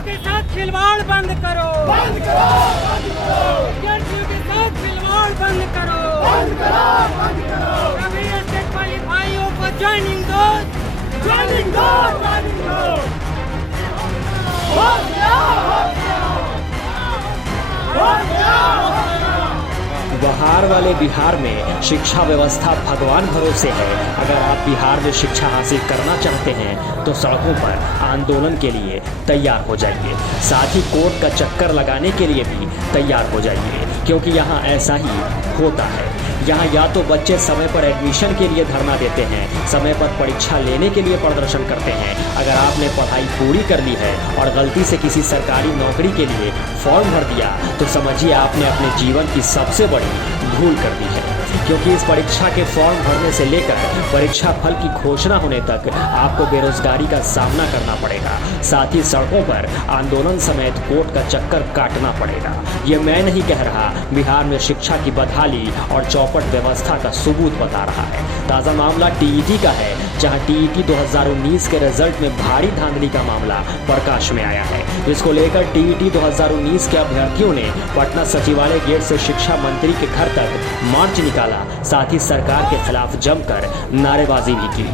विद्यार्थियों के साथ खिलवाड़ बंद करो, बंद करो, बंद करो। विद्यार्थियों के साथ खिलवाड़ बंद करो, बंद करो, बंद करो। सभी एस्टेट क्वालिफाइयों को ज्वाइनिंग दो, ज्वाइनिंग दो, ज्वाइनिंग दो। हो गया, हो गया, हो गया, हो गया। बहार वाले बिहार में शिक्षा व्यवस्था भगवान भरोसे है। अगर आप बिहार में शिक्षा हासिल करना चाहते हैं तो सड़कों पर आंदोलन के लिए तैयार हो जाइए। साथ ही कोर्ट का चक्कर लगाने के लिए भी तैयार हो जाइए, क्योंकि यहाँ ऐसा ही होता है। यहाँ या तो बच्चे समय पर एडमिशन के लिए धरना देते हैं, समय पर परीक्षा लेने के लिए प्रदर्शन करते हैं। अगर आपने पढ़ाई पूरी कर ली है और गलती से किसी सरकारी नौकरी के लिए फॉर्म भर दिया तो समझिए आपने अपने जीवन की सबसे बड़ी भूल कर दी है, क्योंकि इस परीक्षा के फॉर्म भरने से लेकर परीक्षा फल की घोषणा होने तक आपको बेरोजगारी का सामना करना पड़ेगा। साथ ही सड़कों पर आंदोलन समेत कोर्ट का चक्कर काटना पड़ेगा। ये मैं नहीं कह रहा, बिहार में शिक्षा की बदहाली और चौपट व्यवस्था का सबूत बता रहा है। ताज़ा मामला टीईटी का है, जहां टीईटी 2019 के रिजल्ट में भारी धांधली का मामला प्रकाश में आया है, जिसको लेकर टीईटी 2019 के अभ्यर्थियों ने पटना सचिवालय गेट से शिक्षा मंत्री के घर तक मार्च निकाला। साथ ही सरकार के खिलाफ जमकर नारेबाजी भी की।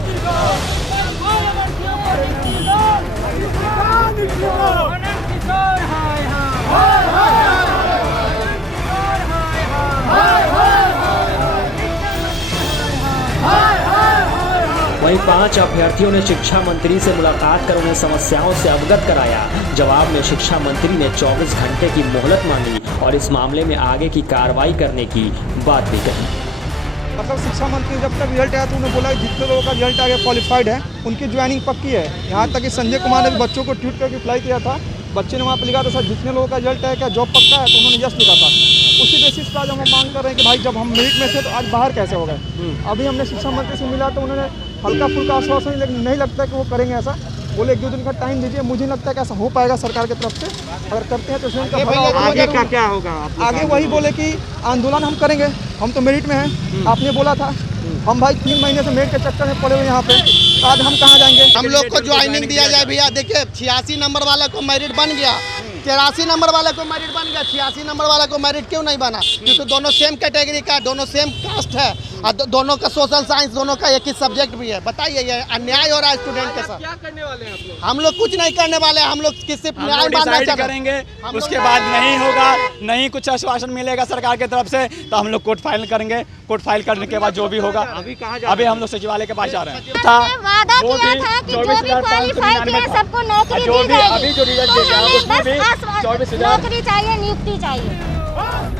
वहीं 5 अभ्यर्थियों ने शिक्षा मंत्री से मुलाकात कर उन्हें समस्याओं से अवगत कराया। जवाब में शिक्षा मंत्री ने 24 घंटे की मोहलत मांगी और इस मामले में आगे की कार्रवाई करने की बात भी कही। मतलब शिक्षा मंत्री जब तक रिजल्ट आया तो उन्होंने बोला जितने लोगों का रिजल्ट आ गया क्वालिफाइड है उनकी ज्वाइनिंग पक्की है। यहाँ तक कि संजय कुमार ने भी बच्चों को ट्वीट करके अप्लाई किया था। बच्चे ने वहाँ पर लिखा था सर जितने लोगों का रिजल्ट है क्या जॉब पक्का है, तो उन्होंने यस लिखा था। उसी बेसिस पर आज हम मांग कर रहे हैं कि भाई जब हम मेरिट में थे तो आज बाहर कैसे हो गए। अभी हमने शिक्षा मंत्री से मिला तो उन्होंने हल्का फुल्का आश्वासन, लेकिन नहीं लगता कि वो करेंगे ऐसा। बोले 1-2 दिन का टाइम दीजिए, मुझे लगता है कि ऐसा हो पाएगा सरकार की तरफ से। अगर करते हैं तो आगे का क्या होगा? आगे वही बोले कि आंदोलन हम करेंगे, हम तो मेरिट में हैं। आपने बोला था हम भाई 3 महीने से मेरिट के चक्कर में पड़े हुए यहाँ पे, आज हम कहाँ जाएंगे? हम लोग को ज्वाइनिंग दिया जाए भैया। देखिए 86 नंबर वाला को मेरिट बन गया, 83 नंबर वाला को मेरिट बन गया, 86 नंबर वाला को मेरिट क्यों नहीं बना? क्योंकि दोनों सेम कैटेगरी का, दोनों सेम कास्ट है और दोनों का सोशल साइंस, दोनों का एक ही सब्जेक्ट भी है। बताइए ये अन्याय हो रहा है स्टूडेंट के साथ। क्या करने वाले हैं आप लोग? हम लोग कुछ नहीं करने वाले हैं, हम लोग किसी न्याय मानना चाहते करेंगे। उसके बाद नहीं होगा, नहीं कुछ आश्वासन मिलेगा सरकार की तरफ से तो हम लोग कोर्ट फाइल करेंगे। कोर्ट फाइल करने के बाद जो भी होगा, अभी हम लोग सचिवालय के पास जा रहे हैं। था वादा किया था कि जो भी क्वालिफाइड है सबको नौकरी दी जाएगी। अभी जो रिजल्ट तो दिया उसमें भी 24,000 नौकरी चाहिए, नियुक्ति चाहिए।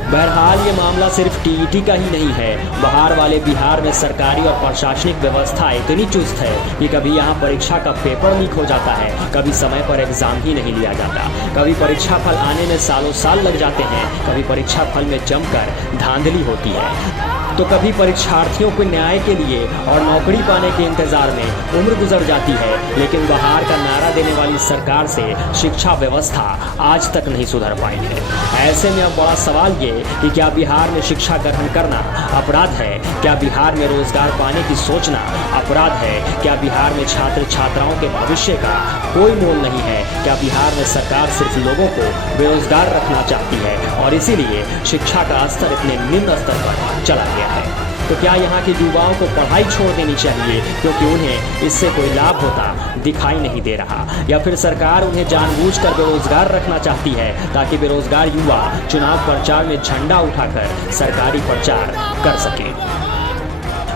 बहरहाल ये मामला सिर्फ टीईटी का ही नहीं है। बहार वाले बिहार में सरकारी और प्रशासनिक व्यवस्था इतनी चुस्त है कि कभी यहाँ परीक्षा का पेपर लीक हो जाता है, कभी समय पर एग्जाम ही नहीं लिया जाता, कभी परीक्षा फल आने में सालों साल लग जाते हैं, कभी परीक्षा फल में जमकर धांधली होती है, तो कभी परीक्षार्थियों को न्याय के लिए और नौकरी पाने के इंतजार में उम्र गुजर जाती है। लेकिन बहार का नारा देने वाली सरकार से शिक्षा व्यवस्था आज तक नहीं सुधर पाई है। ऐसे में अब बड़ा सवाल ये कि क्या बिहार में शिक्षा ग्रहण करना अपराध है? क्या बिहार में रोजगार पाने की सोचना अपराध है? क्या बिहार में छात्र छात्राओं के भविष्य का कोई मोल नहीं है? क्या बिहार में सरकार सिर्फ लोगों को बेरोजगार रखना चाहती है और इसीलिए शिक्षा का स्तर इतने निम्न स्तर पर चला गया है? तो क्या यहाँ के युवाओं को पढ़ाई छोड़ देनी चाहिए क्योंकि उन्हें इससे कोई लाभ होता दिखाई नहीं दे रहा, या फिर सरकार उन्हें जानबूझकर बेरोजगार रखना चाहती है ताकि बेरोजगार युवा चुनाव प्रचार में झंडा उठाकर सरकारी प्रचार कर सके?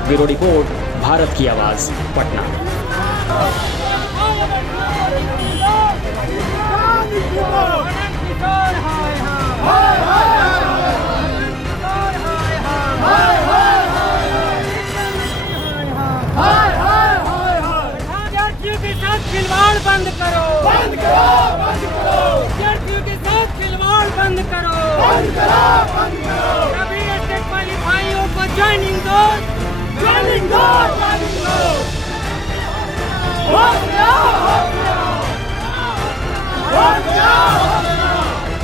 ब्यूरो रिपोर्ट, भारत की आवाज़, पटना। खिलवाड़ बंद करो, बंद करो, बंद करो। विद्यार्थियों के साथ खिलवाड़ बंद करो, बंद करो, बंद करो। सभी एस्टेट क्वालिफाइयों को ज्वाइनिंग दो, ज्वाइनिंग दो, ज्वाइनिंग दो। हो गया, हो गया, हो गया।